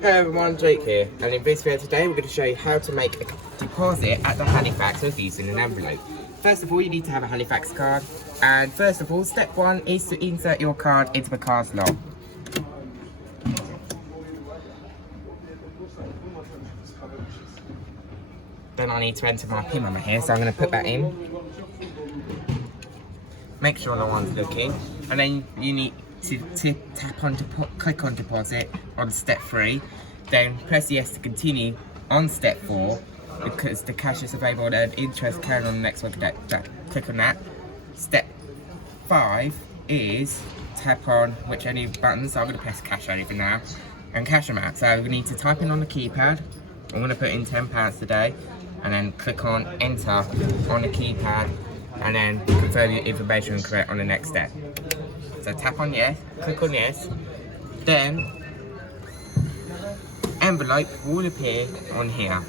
Hey everyone, Jake here, and in this video today we're going to show you how to make a deposit at the Halifax with using an envelope. First of all, you need to have a Halifax card, and first of all, step one is to insert your card into the card slot. Then I need to enter my PIN number here, so I'm going to put that in. Make sure no one's looking, and then you need to click on deposit on step 3, then press yes to continue on step 4 because the cash is available and interest carried on the next one. Click on that. Step 5 is tap on which any buttons. So I'm going to press cash only for now, and cash amount. So we need to type in on the keypad. I'm going to put in £10 today, and then click on enter on the keypad, and then confirm your information correct on the next step. So tap on yes, click on yes, then envelope will appear on here.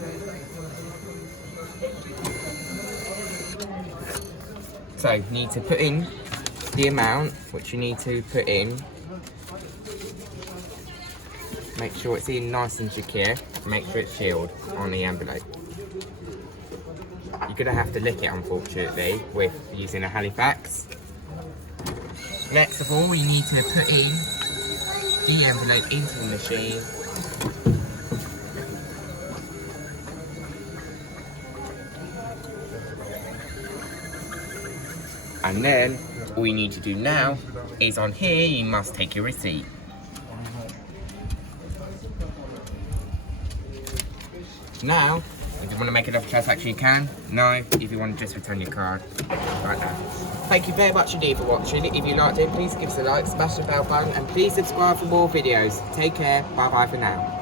So you need to put in the amount which you need to put in. Make sure it's in nice and secure, make sure it's sealed on the envelope. You're going to have to lick it unfortunately with using a Halifax. Next of all, you need to put in the envelope into the machine. And then, all you need to do now is on here, you must take your receipt. Now, if you want to make another transaction, you can. No, if you want to just return your card, like that. Thank you very much indeed for watching. If you liked it, please give us a like, smash the bell button, and please subscribe for more videos. Take care. Bye bye for now.